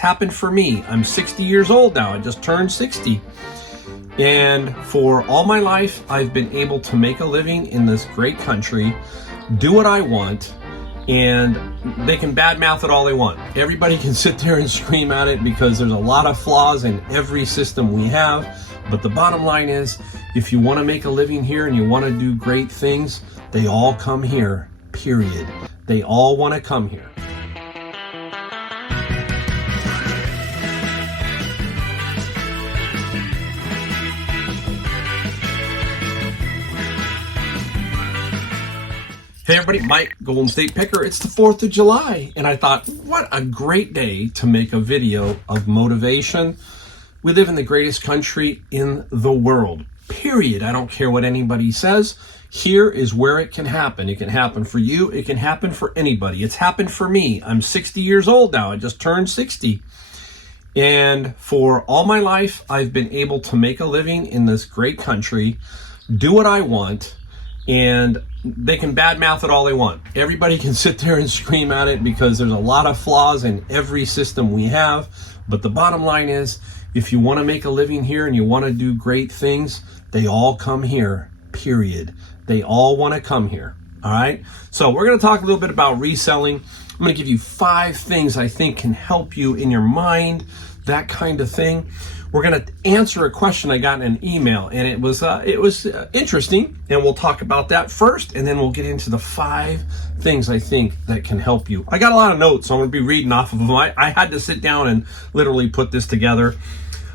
happened for me. I'm 60 years old now. I just turned 60. And for all my life, I've been able to make a living in this great country, do what I want, and they can badmouth it all they want. Everybody can sit there and scream at it because there's a lot of flaws in every system we have. But the bottom line is, if you want to make a living here and you want to do great things, they all come here, period. They all want to come here. Hey everybody, Mike, Golden State Picker. It's the 4th of July, and I thought, what a great day to make a video of motivation. We live in the greatest country in the world, period. I don't care what anybody says. Here is where it can happen. It can happen for you. It can happen for anybody. It's happened for me. I'm 60 years old now. I just turned 60. And for all my life, I've been able to make a living in this great country, do what I want, and they can badmouth it all they want. Everybody can sit there and scream at it because there's a lot of flaws in every system we have. But the bottom line is, if you want to make a living here and you want to do great things, they all come here, period. They all want to come here. All right. So we're going to talk a little bit about reselling. I'm going to give you 5 things I think can help you in your mind, that kind of thing. We're going to answer a question I got in an email, and it was interesting, and we'll talk about that first, and then we'll get into the 5 things I think that can help you. I got a lot of notes, so I'm going to be reading off of them. I had to sit down and literally put this together.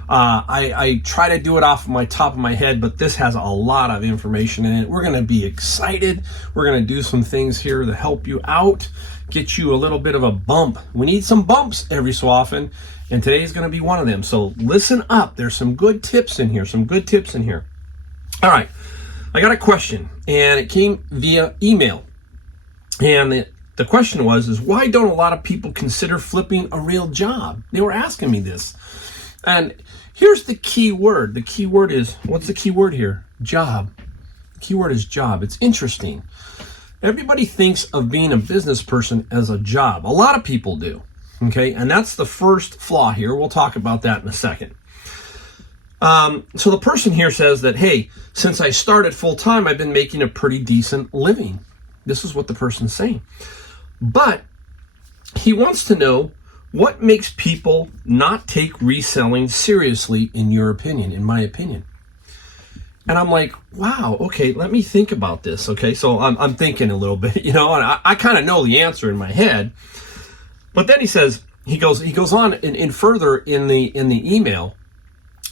I try to do it off of my top of my head, but this has a lot of information in it. We're going to be excited. We're going to do some things here to help you out, get you a little bit of a bump. We need some bumps every so often, and today's going to be one of them. So listen up. There's some good tips in here, All right. I got a question, and it came via email. And the question was, why don't a lot of people consider flipping a real job? They were asking me this. And here's the key word. The key word is, what's the key word here? Job. The key word is job. It's interesting. Everybody thinks of being a business person as a job. A lot of people do. Okay, and that's the first flaw here. We'll talk about that in a second. So the person here says that, hey, since I started full time, I've been making a pretty decent living. This is what the person's saying. But he wants to know, what makes people not take reselling seriously, in your opinion, in my opinion? And I'm like, wow, okay, let me think about this. Okay, so I'm thinking a little bit, and I kind of know the answer in my head. But then he goes on in further in the email,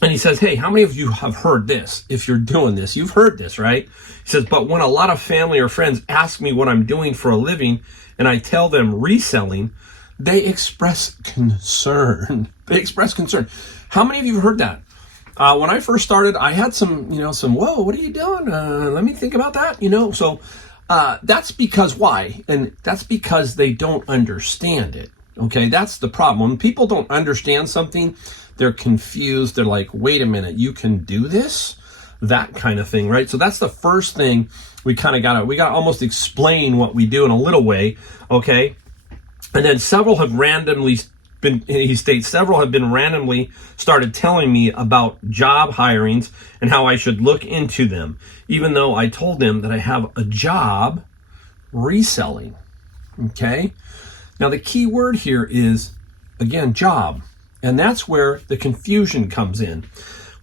and he says, hey, how many of you have heard this? If you're doing this, you've heard this, right? He says, but when a lot of family or friends ask me what I'm doing for a living, and I tell them reselling, they express concern. How many of you have heard that? When I first started, I had some, whoa, what are you doing? Let me think about that, So that's because why? And that's because they don't understand it. Okay, that's the problem. When people don't understand something, they're confused. They're like, wait a minute, you can do this? That kind of thing, right? So that's the first thing we got to almost explain what we do in a little way, okay? And then several have been randomly started telling me about job hirings and how I should look into them, even though I told them that I have a job reselling. Okay? Now the key word here is, again, job. And that's where the confusion comes in.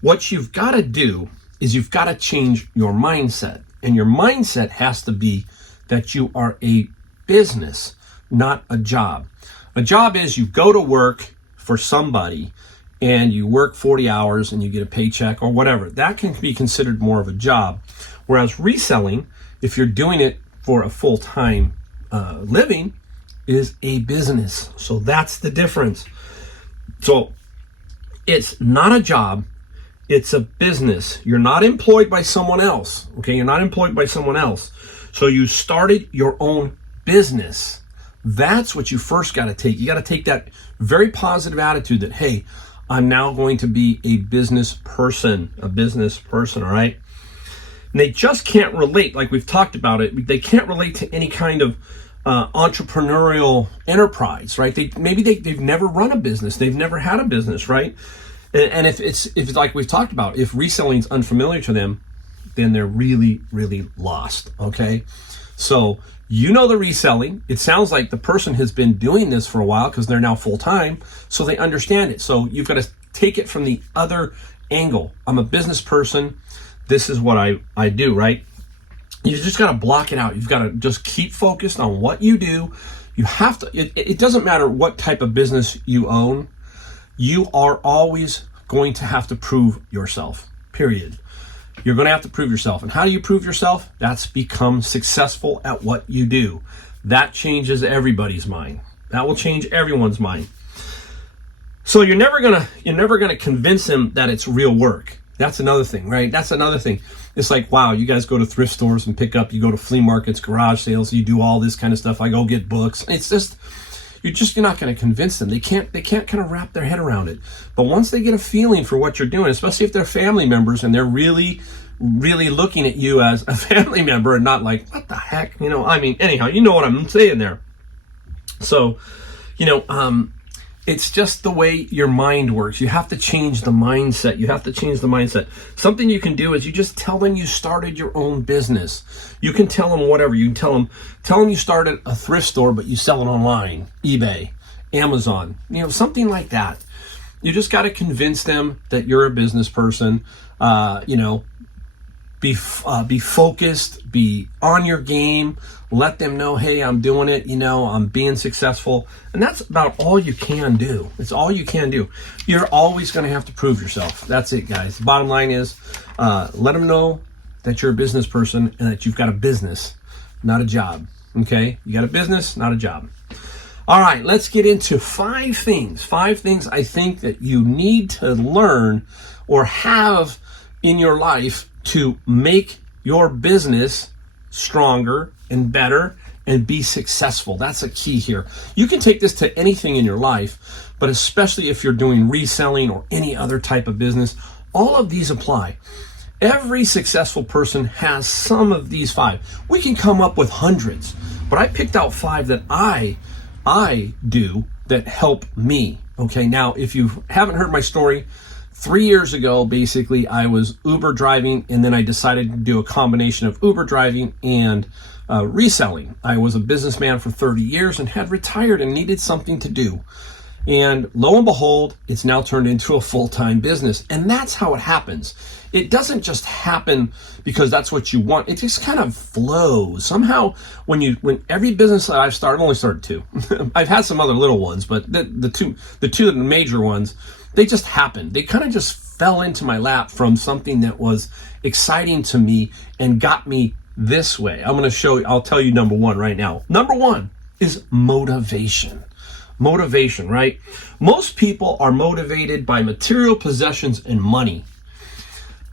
What you've got to do is you've got to change your mindset. And your mindset has to be that you are a business, not a job. A job is you go to work for somebody and you work 40 hours and you get a paycheck or whatever. That can be considered more of a job. Whereas reselling, if you're doing it for a full-time living, is a business. So that's the difference. So it's not a job. It's a business. You're not employed by someone else. Okay, you're not employed by someone else. So you started your own business. That's what you first got to take. You got to take that very positive attitude that, hey, I'm now going to be a business person, all right? And they just can't relate, like we've talked about it. They can't relate to any kind of entrepreneurial enterprise, right? They've never run a business. They've never had a business, right? And if it's like we've talked about, if reselling is unfamiliar to them, then they're really, really lost, okay? So the reselling. It sounds like the person has been doing this for a while because they're now full-time, so they understand it. So you've got to take it from the other angle. I'm a business person. This is what I do, right? You just got to block it out. You've got to just keep focused on what you do. You have to, it doesn't matter what type of business you own. You are always going to have to prove yourself, period. You're going to have to prove yourself. And how do you prove yourself? That's become successful at what you do. That changes everybody's mind. That will change everyone's mind. So you're never gonna convince them that it's real work. That's another thing, right? That's another thing. It's like, wow, you guys go to thrift stores and pick up, you go to flea markets, garage sales, you do all this kind of stuff. I go get books. It's just, you're not going to convince them. They can't kind of wrap their head around it. But once they get a feeling for what you're doing, especially if they're family members and they're really, really looking at you as a family member and not like, what the heck? Anyhow, you know what I'm saying there. So, it's just the way your mind works. You have to change the mindset. Something you can do is you just tell them you started your own business. You can tell them whatever. You can tell them you started a thrift store, but you sell it online, eBay, Amazon, something like that. You just got to convince them that you're a business person. Be focused, be on your game, let them know, hey, I'm doing it, I'm being successful. And that's about all you can do. It's all you can do. You're always going to have to prove yourself. That's it, guys. The bottom line is, let them know that you're a business person and that you've got a business, not a job. Okay? You got a business, not a job. All right, let's get into 5 things. 5 things I think that you need to learn or have in your life to make your business stronger and better and be successful. That's a key here. You can take this to anything in your life, but especially if you're doing reselling or any other type of business, all of these apply. Every successful person has some of these 5. We can come up with hundreds, but I picked out 5 that I do that help me. Okay, now if you haven't heard my story, 3 years ago, basically, I was Uber driving, and then I decided to do a combination of Uber driving and reselling. I was a businessman for 30 years and had retired and needed something to do. And lo and behold, it's now turned into a full-time business. And that's how it happens. It doesn't just happen because that's what you want. It just kind of flows. Somehow, when every business that I've started, I've only started 2. I've had some other little ones, but the two major ones, they just happened. They kind of just fell into my lap from something that was exciting to me and got me this way. I'll tell you number 1 right now. Number 1 is motivation. Motivation, right? Most people are motivated by material possessions and money.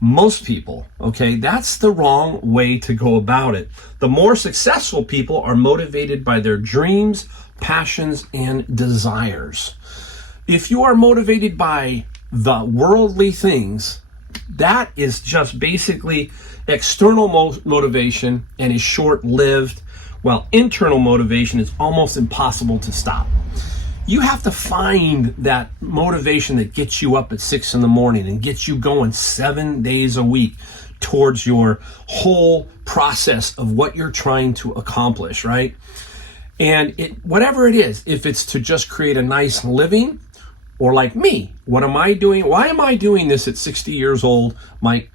Most people, okay? That's the wrong way to go about it. The more successful people are motivated by their dreams, passions, and desires. If you are motivated by the worldly things, that is just basically external motivation and is short-lived, while internal motivation is almost impossible to stop. You have to find that motivation that gets you up at 6 in the morning and gets you going 7 days a week towards your whole process of what you're trying to accomplish, right? And whatever it is, if it's to just create a nice living, or like me, what am I doing? Why am I doing this at 60 years old, Mike?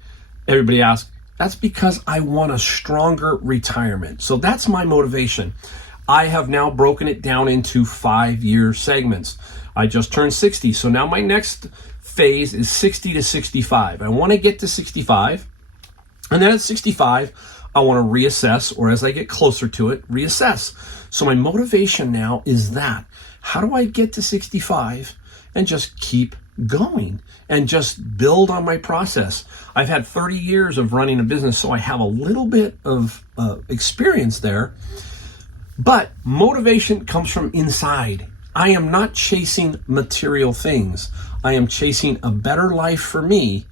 Everybody asks. That's because I want a stronger retirement. So that's my motivation. I have now broken it down into 5-year segments. I just turned 60. So now my next phase is 60 to 65. I want to get to 65. And then at 65, I want to reassess, or as I get closer to it, reassess. So my motivation now is that. How do I get to 65 and just keep going and just build on my process? I've had 30 years of running a business, so I have a little bit of experience there. But motivation comes from inside. I am not chasing material things. I am chasing a better life for me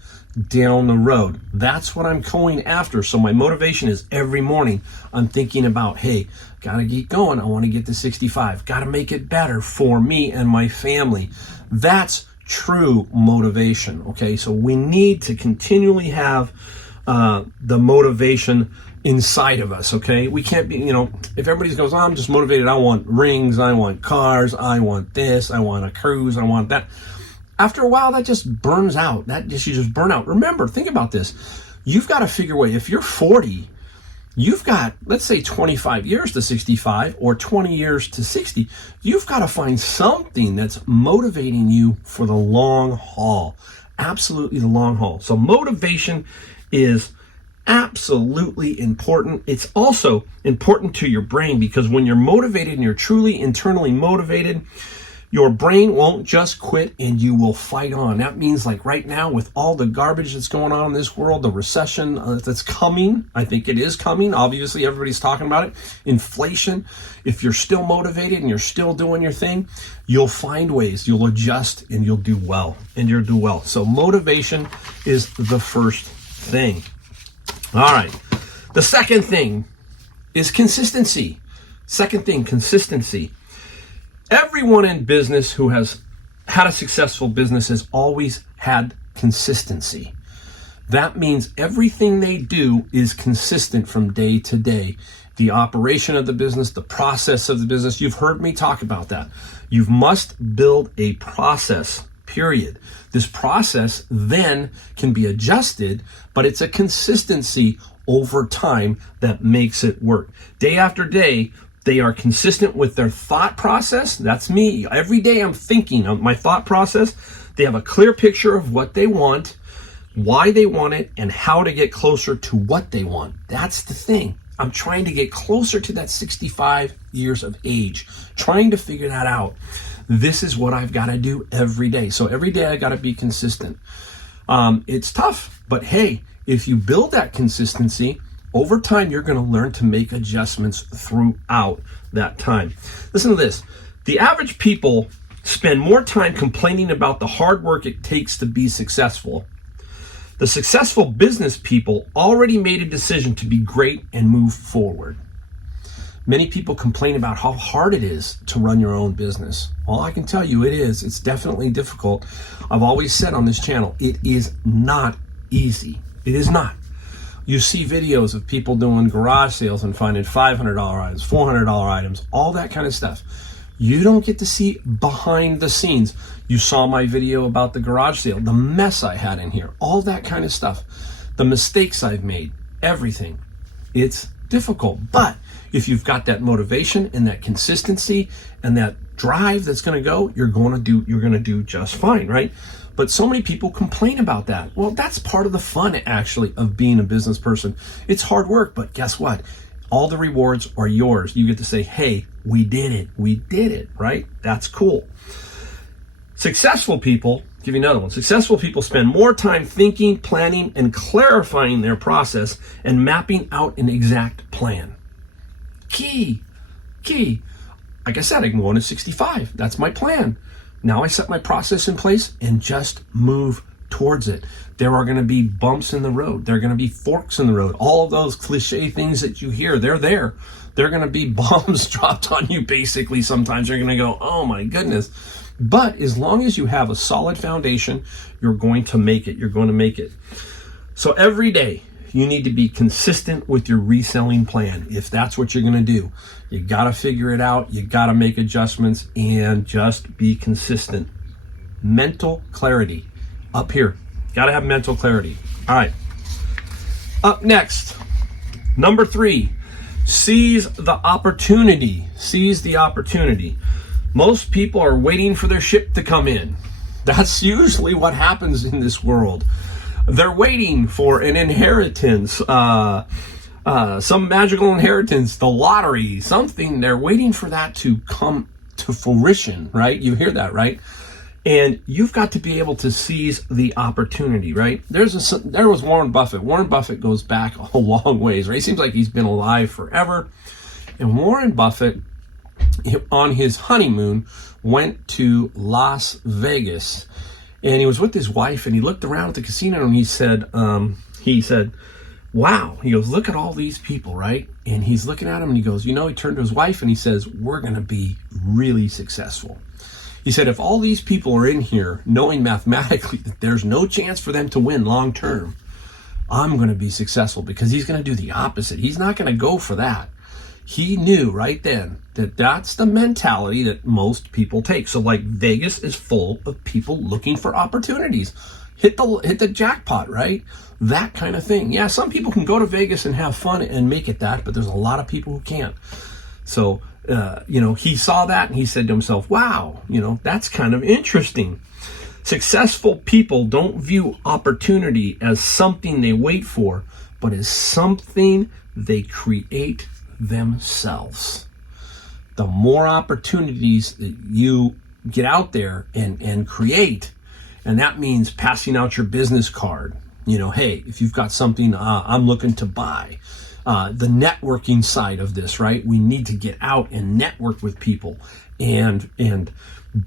down the road. That's what I'm going after. So my motivation is every morning I'm thinking about, hey, gotta keep going. I want to get to 65. Gotta make it better for me and my family. That's true motivation. Okay, so we need to continually have the motivation inside of us. Okay, we can't be, if everybody goes, oh, I'm just motivated, I want rings, I want cars, I want this, I want a cruise, I want that. After a while, that just burns out. You just burn out. Remember, think about this. You've got to figure a way. If you're 40, you've got, let's say 25 years to 65 or 20 years to 60. You've got to find something that's motivating you for the long haul. Absolutely the long haul. So motivation is absolutely important. It's also important to your brain, because when you're motivated and you're truly internally motivated, your brain won't just quit and you will fight on. That means, like right now, with all the garbage that's going on in this world, the recession that's coming, I think it is coming. Obviously, everybody's talking about it. Inflation. If you're still motivated and you're still doing your thing, you'll find ways. You'll adjust and you'll do well. So motivation is the first thing. All right. The second thing is consistency. Consistency. Everyone in business who has had a successful business has always had consistency. That means everything they do is consistent from day to day. The operation of the business, the process of the business, you've heard me talk about that. You must build a process, period. This process then can be adjusted, but it's a consistency over time that makes it work. Day after day, they are consistent with their thought process. That's me. Every day I'm thinking of my thought process. They have a clear picture of what they want, why they want it, and how to get closer to what they want. That's the thing. I'm trying to get closer to that 65 years of age, trying to figure that out. This is what I've got to do every day. So every day I got to be consistent. It's tough, but hey, if you build that consistency, over time, you're going to learn to make adjustments throughout that time. Listen to this. The average people spend more time complaining about the hard work it takes to be successful. The successful business people already made a decision to be great and move forward. Many people complain about how hard it is to run your own business. Well, I can tell you it is. It's definitely difficult. I've always said on this channel, it is not easy. It is not. You see videos of people doing garage sales and finding $500 items, $400 items, all that kind of stuff. You don't get to see behind the scenes. You saw my video about the garage sale, the mess I had in here, all that kind of stuff, the mistakes I've made, everything. It's difficult, but if you've got that motivation and that consistency and that drive that's going to go, you're going to do just fine, right? But so many people complain about that. Well, that's part of the fun, actually, of being a business person. It's hard work, but guess what? All the rewards are yours. You get to say, hey, we did it, right? That's cool. Successful people, give you another one. Successful people spend more time thinking, planning, and clarifying their process and mapping out an exact plan. Key. Like I said, I can go on to 65. That's my plan. Now I set my process in place and just move towards it. There are going to be bumps in the road. There are going to be forks in the road. All of those cliche things that you hear, they're there. They're going to be bombs dropped on you, basically. Sometimes you're going to go, oh my goodness. But as long as you have a solid foundation, you're going to make it. You're going to make it. So every day, you need to be consistent with your reselling plan. If that's what you're going to do, you got to figure it out. You got to make adjustments and just be consistent. Mental clarity up here. Got to have mental clarity. All right. Up next, number 3, seize the opportunity. Seize the opportunity. Most people are waiting for their ship to come in. That's usually what happens in this world. They're waiting for an inheritance, some magical inheritance, the lottery, something. They're waiting for that to come to fruition, right? You hear that, right? And you've got to be able to seize the opportunity, right? There was Warren Buffett. Warren Buffett goes back a long ways, right? It seems like he's been alive forever. And Warren Buffett, on his honeymoon, went to Las Vegas, and he was with his wife, and he looked around at the casino, and he said, wow, he goes, look at all these people, right? And he's looking at him, and he goes, he turned to his wife, and he says, we're going to be really successful. He said, if all these people are in here knowing mathematically that there's no chance for them to win long term, I'm going to be successful, because he's going to do the opposite. He's not going to go for that. He knew right then that that's the mentality that most people take. So like Vegas is full of people looking for opportunities. Hit the jackpot, right? That kind of thing. Yeah, some people can go to Vegas and have fun and make it that, but there's a lot of people who can't. So, he saw that and he said to himself, wow, that's kind of interesting. Successful people don't view opportunity as something they wait for, but as something they create themselves. The more opportunities that you get out there and create, and that means passing out your business card. Hey, if you've got something I'm looking to buy, the networking side of this, right? We need to get out and network with people and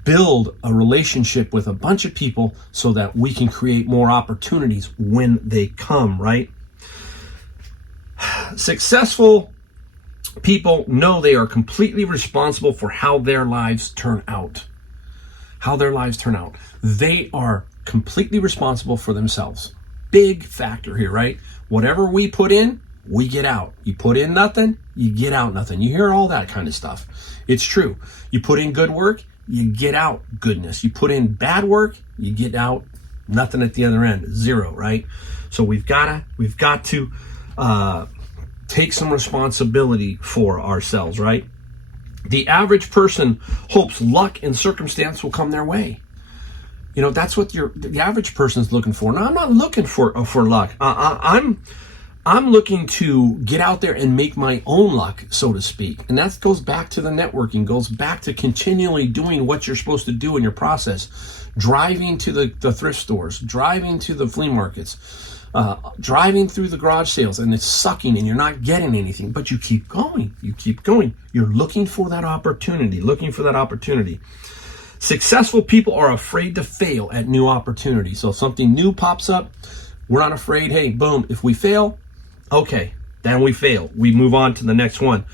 build a relationship with a bunch of people so that we can create more opportunities when they come, right? Successful people know they are completely responsible for how their lives turn out. They are completely responsible for themselves. Big factor here, right? Whatever we put in, we get out. You put in nothing, you get out nothing. You hear all that kind of stuff. It's true. You put in good work, you get out goodness. You put in bad work, you get out nothing at the other end. Zero, right? So we've got to take some responsibility for ourselves, right? The average person hopes luck and circumstance will come their way. That's what the average person is looking for. Now, I'm not looking for luck. I'm looking to get out there and make my own luck, so to speak. And that goes back to the networking, goes back to continually doing what you're supposed to do in your process. Driving to the thrift stores, driving to the flea markets, driving through the garage sales, and it's sucking and you're not getting anything, but you keep going. You're looking for that opportunity. Successful people are afraid to fail at new opportunities. So if something new pops up, we're not afraid. Hey, boom, if we fail, okay, then we fail. We move on to the next one.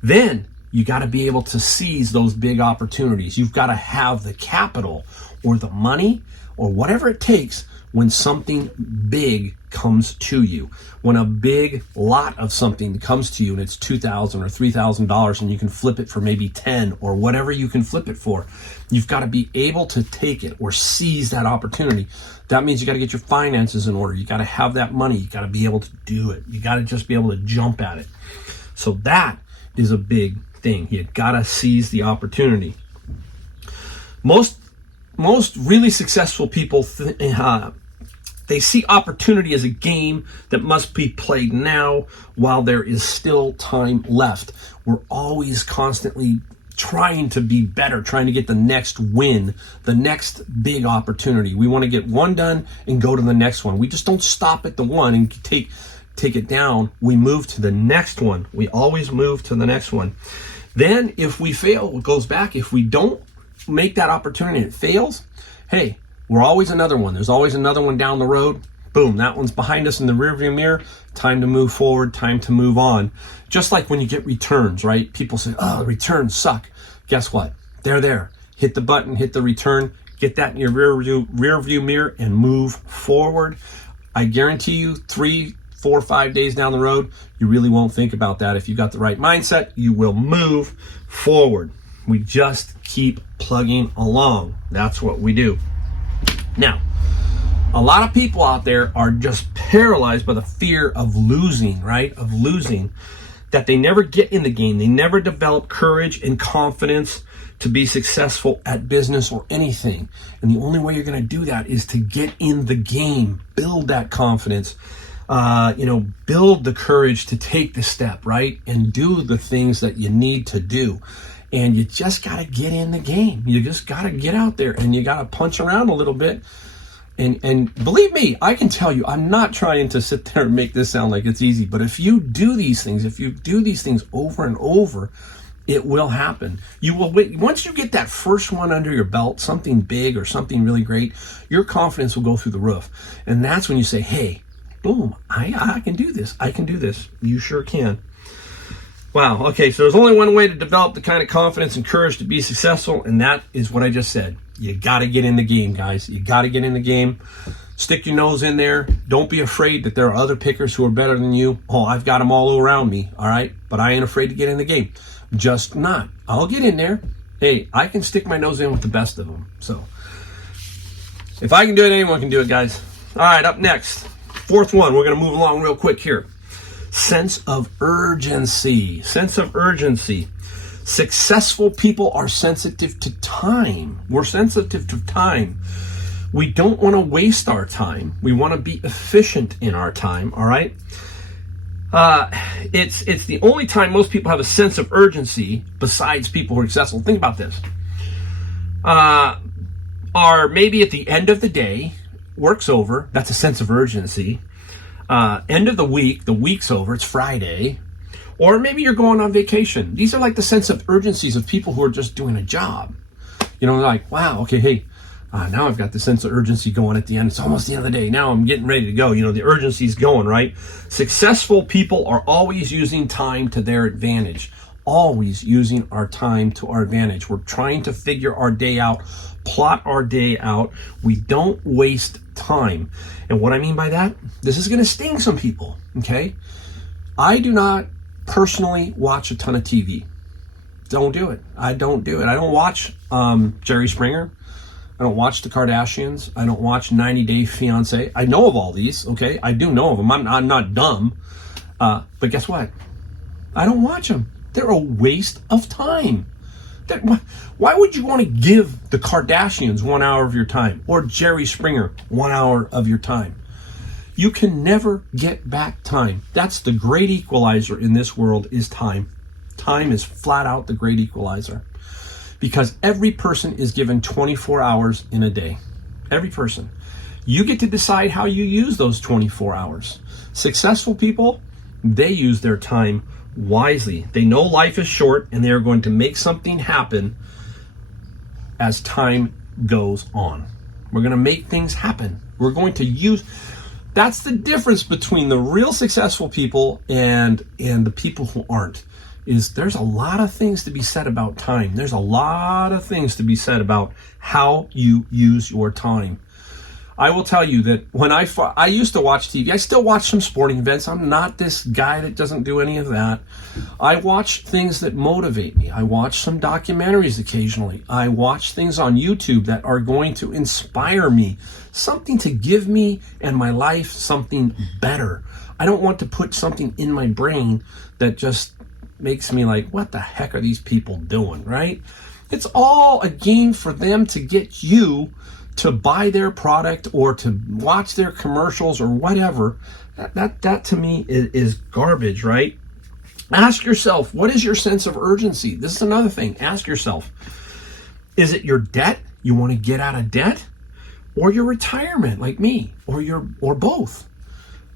Then you got to be able to seize those big opportunities. You've got to have the capital or the money or whatever it takes when something big comes to you. When a big lot of something comes to you and it's $2,000 or $3,000 and you can flip it for maybe 10 or whatever you can flip it for, you've got to be able to take it or seize that opportunity. That means you got to get your finances in order. You got to have that money. You got to be able to do it. You got to just be able to jump at it. So that is a big thing. You got to seize the opportunity. Most really successful people, they see opportunity as a game that must be played now while there is still time left. We're always constantly trying to be better, trying to get the next win, the next big opportunity. We want to get one done and go to the next one. We just don't stop at the one and take it down. We move to the next one. We always move to the next one. Then if we fail, it goes back. If we don't make that opportunity and it fails, hey, we're always another one. There's always another one down the road. Boom, that one's behind us in the rearview mirror. Time to move forward, time to move on. Just like when you get returns, right? People say, oh, the returns suck. Guess what? They're there. Hit the button, hit the return, get that in your rearview mirror and move forward. I guarantee you 3, 4, 5 days down the road, you really won't think about that. If you got the right mindset, you will move forward. We just keep plugging along. That's what we do. Now, a lot of people out there are just paralyzed by the fear of losing, right? Of losing, that they never get in the game. They never develop courage and confidence to be successful at business or anything. And the only way you're going to do that is to get in the game, build that confidence, build the courage to take the step, right? And do the things that you need to do. And you just got to get in the game. You just got to get out there and you got to punch around a little bit. And believe me, I can tell you, I'm not trying to sit there and make this sound like it's easy. But if you do these things over and over, It will happen. You will wait. Once you get that first one under your belt, something big or something really great, your confidence will go through the roof. And that's when you say, hey, boom, I can do this. I can do this. You sure can. Wow. Okay. So there's only one way to develop the kind of confidence and courage to be successful. And that is what I just said. You got to get in the game, guys. You got to get in the game. Stick your nose in there. Don't be afraid that there are other pickers who are better than you. Oh, I've got them all around me. All right. But I ain't afraid to get in the game. Just not. I'll get in there. Hey, I can stick my nose in with the best of them. So if I can do it, anyone can do it, guys. All right, up next, fourth one. We're going to move along real quick here. Sense of urgency. Sense of urgency. Successful people are sensitive to time. We're sensitive to time. We don't want to waste our time. We want to be efficient in our time, all right? It's the only time most people have a sense of urgency besides people who are successful. Think about this. Are maybe at the end of the day, work's over. That's a sense of urgency. End of the week's over. It's Friday. Or maybe you're going on vacation. These are like the sense of urgencies of people who are just doing a job. You know, like, wow, okay, hey, now I've got the sense of urgency going at the end. It's almost the end of the day. Now I'm getting ready to go. You know, the urgency's going, right? Successful people are always using time to their advantage. Always using our time to our advantage. We're trying to figure our day out, plot our day out. We don't waste time. And what I mean by that, this is going to sting some people, okay? I do not personally watch a ton of TV. Don't do it. I don't do it. I don't watch Jerry Springer. I don't watch the Kardashians. I don't watch 90 Day Fiancé. I know of all these, okay? I do know of them. I'm not dumb. But guess what? I don't watch them. They're a waste of time. Why would you want to give the Kardashians 1 hour of your time or Jerry Springer 1 hour of your time? You can never get back time. That's the great equalizer in this world is time. Time is flat out the great equalizer. Because every person is given 24 hours in a day. Every person. You get to decide how you use those 24 hours. Successful people, they use their time wisely. They know life is short and they are going to make something happen as time goes on. We're going to make things happen. We're going to use... That's the difference between the real successful people and the people who aren't. Is there's a lot of things to be said about time. There's a lot of things to be said about how you use your time. I will tell you that when I used to watch TV, I still watch some sporting events. I'm not this guy that doesn't do any of that. I watch things that motivate me. I watch some documentaries occasionally. I watch things on YouTube that are going to inspire me, something to give me and my life something better. I don't want to put something in my brain that just makes me like, what the heck are these people doing, right? It's all a game for them to get you to buy their product or to watch their commercials or whatever. That to me is garbage, right? Ask yourself, what is your sense of urgency? This is another thing. Ask yourself, is it your debt? You want to get out of debt? Or your retirement like me? Or both?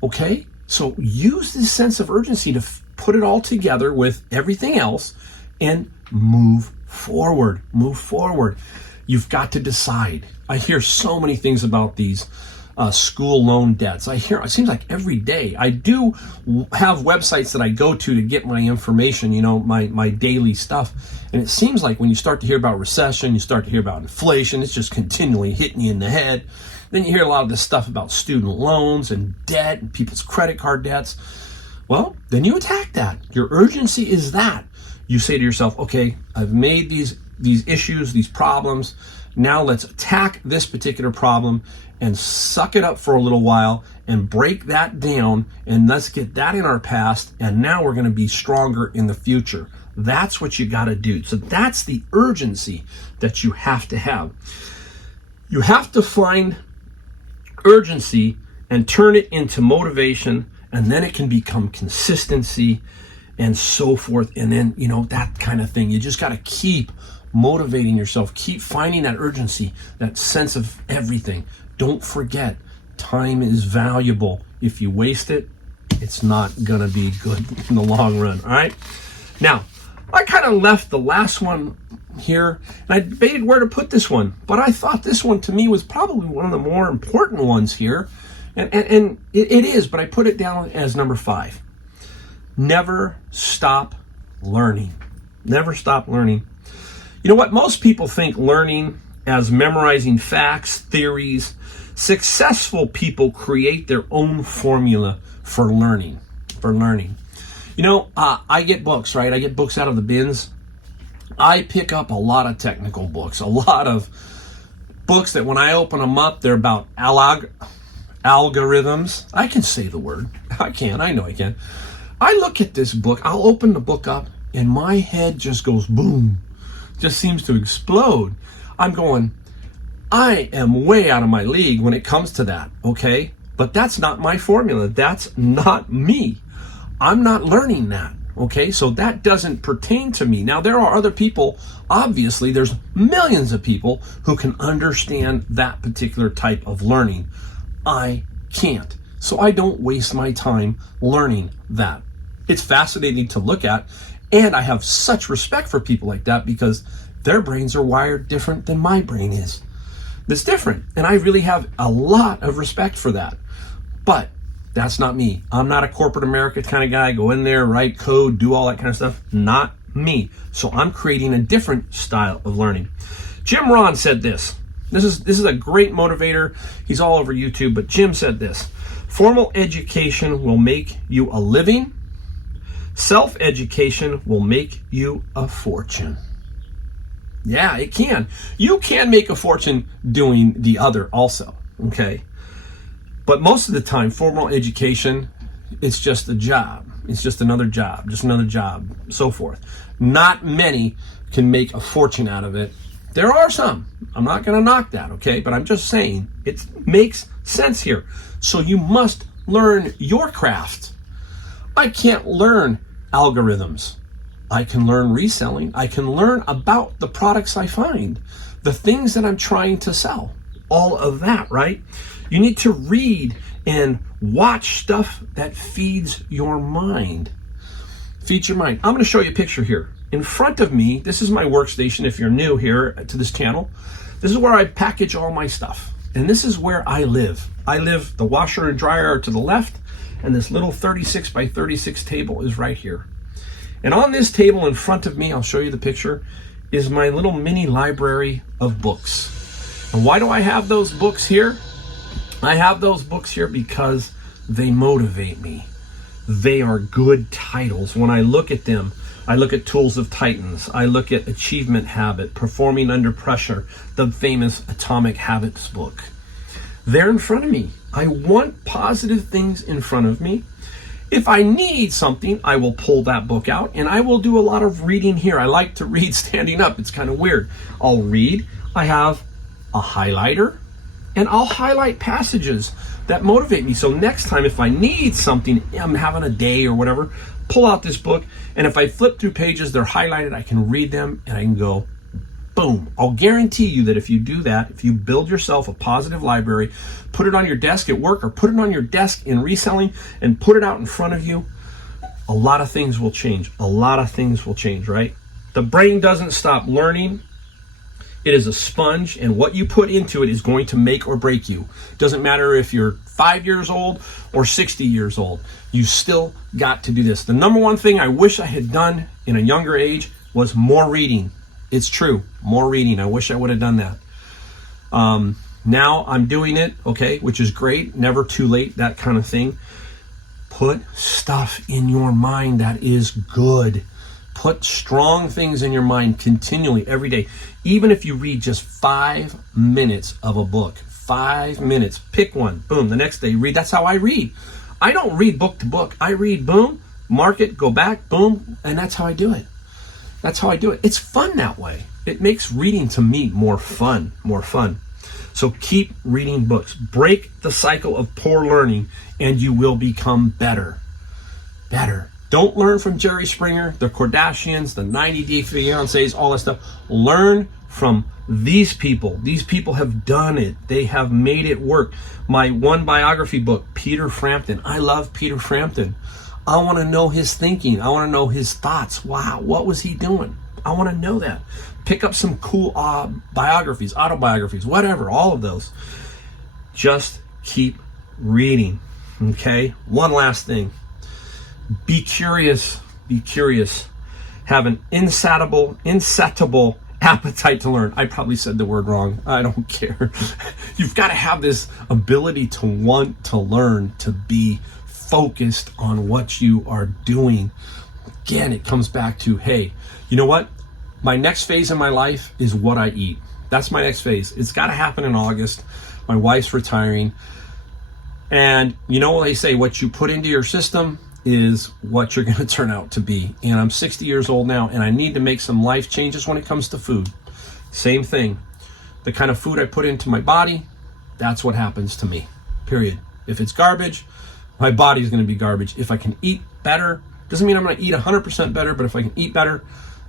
Okay? So use this sense of urgency to put it all together with everything else and move forward. Move forward. You've got to decide. I hear so many things about these school loan debts. I hear, it seems like every day. I do have websites that I go to get my information, you know, my daily stuff. And it seems like when you start to hear about recession, you start to hear about inflation, it's just continually hitting you in the head. Then you hear a lot of this stuff about student loans and debt and people's credit card debts. Well, then you attack that. Your urgency is that. You say to yourself, okay, I've made these issues, these problems. Now let's attack this particular problem and suck it up for a little while and break that down, and let's get that in our past, and now we're going to be stronger in the future. That's what you got to do. So that's the urgency that you have to have. You have to find urgency and turn it into motivation, and then it can become consistency and so forth. And then, you know, that kind of thing. You just got to keep motivating yourself, keep finding that urgency, that sense of everything. Don't forget, time is valuable. If you waste it, it's not going to be good in the long run. All right. Now, I kind of left the last one here, and I debated where to put this one, but I thought this one to me was probably one of the more important ones here, and it is, but I put it down as number 5. Never stop learning. Never stop learning. You know what? Most people think learning as memorizing facts, theories. Successful people create their own formula for learning. You know, I get books, right? I get books out of the bins. I pick up a lot of technical books, a lot of books that when I open them up, they're about algorithms. I can say the word. I know I can. I look at this book, I'll open the book up, and my head just goes boom. Just seems to explode. I'm going, I am way out of my league when it comes to that, okay? But that's not my formula. That's not me. I'm not learning that, okay? So that doesn't pertain to me. Now, there are other people, obviously, there's millions of people who can understand that particular type of learning. I can't. So I don't waste my time learning that. It's fascinating to look at, and I have such respect for people like that because their brains are wired different than my brain is. It's different, and I really have a lot of respect for that. But that's not me. I'm not a corporate America kind of guy. Go in there, write code, do all that kind of stuff. Not me. So I'm creating a different style of learning. Jim Rohn said this. This is a great motivator. He's all over YouTube, but Jim said this. Formal education will make you a living. Self-education will make you a fortune. Yeah, it can. You can make a fortune doing the other also, okay? But most of the time, formal education, it's just a job. It's just another job, so forth. Not many can make a fortune out of it. There are some. I'm not going to knock that, okay? But I'm just saying it makes sense here. So you must learn your craft. I can't learn algorithms. I can learn reselling. I can learn about the products I find, the things that I'm trying to sell, all of that, right? You need to read and watch stuff that feeds your mind. Feeds your mind. I'm going to show you a picture here. In front of me, this is my workstation. If you're new here to this channel, this is where I package all my stuff. And this is where I live. The washer and dryer are to the left, and this little 36 by 36 table is right here. And on this table in front of me, I'll show you the picture, is my little mini library of books. And why do I have those books here? I have those books here because they motivate me. They are good titles. When I look at them, I look at Tools of Titans. I look at Achievement Habit, Performing Under Pressure, the famous Atomic Habits book. They're in front of me. I want positive things in front of me. If I need something, I will pull that book out, and I will do a lot of reading here. I like to read standing up. It's kind of weird. I'll read. I have a highlighter, and I'll highlight passages that motivate me. So next time, if I need something, I'm having a day or whatever, pull out this book, and if I flip through pages, they're highlighted, I can read them, and I can go, boom. I'll guarantee you that if you do that, if you build yourself a positive library, put it on your desk at work or put it on your desk in reselling and put it out in front of you, a lot of things will change. A lot of things will change, right? The brain doesn't stop learning. It is a sponge, and what you put into it is going to make or break you. Doesn't matter if you're 5 years old or 60 years old. You still got to do this. The number one thing I wish I had done in a younger age was more reading. It's true, more reading. I wish I would have done that. Now I'm doing it, okay, which is great. Never too late, that kind of thing. Put stuff in your mind that is good. Put strong things in your mind continually, every day. Even if you read just 5 minutes of a book, 5 minutes, pick one, boom, the next day read. That's how I read. I don't read book to book. I read, boom, mark it, go back, boom, and that's how I do it. That's how I do it. It's fun that way. It makes reading to me more fun. So keep reading books. Break the cycle of poor learning and you will become better. Don't learn from Jerry Springer, the Kardashians, the 90-Day Fiancés, all that stuff. Learn from these people. These people have done it. They have made it work. My one biography book, Peter Frampton. I love Peter Frampton. I want to know his thinking. I want to know his thoughts. Wow, what was he doing? I want to know that. Pick up some cool biographies, autobiographies, whatever, all of those. Just keep reading, okay? One last thing. Be curious. Be curious. Have an insatiable appetite to learn. I probably said the word wrong. I don't care. You've got to have this ability to want to learn, to be focused on what you are doing. Again, it comes back to, hey, you know what? My next phase in my life is what I eat. That's my next phase. It's got to happen in August. My wife's retiring. And you know what they say, what you put into your system is what you're going to turn out to be. And I'm 60 years old now, and I need to make some life changes when it comes to food. Same thing. The kind of food I put into my body, that's what happens to me, period. If it's garbage, my body's going to be garbage. If I can eat better, doesn't mean I'm going to eat 100% better, but if I can eat better,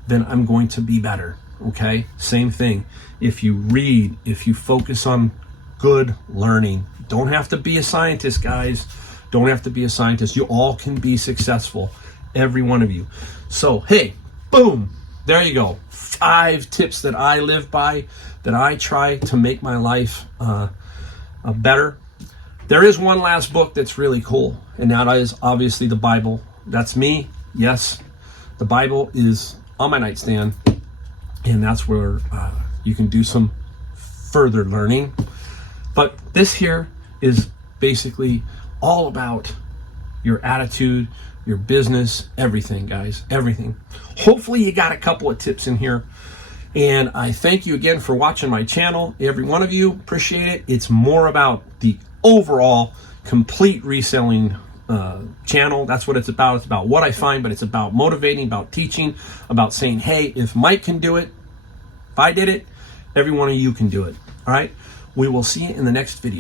then I'm going to be better, okay? Same thing. If you read, if you focus on good learning, don't have to be a scientist, guys. Don't have to be a scientist. You all can be successful, every one of you. So, hey, boom, there you go. 5 tips that I live by, that I try to make my life better. There is one last book that's really cool, and that is obviously the Bible. That's me, yes. The Bible is on my nightstand, and that's where you can do some further learning. But this here is basically all about your attitude, your business, everything, guys, everything. Hopefully you got a couple of tips in here. And I thank you again for watching my channel. Every one of you, appreciate it. It's more about the overall complete reselling channel. That's what it's about. It's about what I find, but it's about motivating, about teaching, about saying, hey, if Mike can do it, if I did it, every one of you can do it. All right? We will see you in the next video.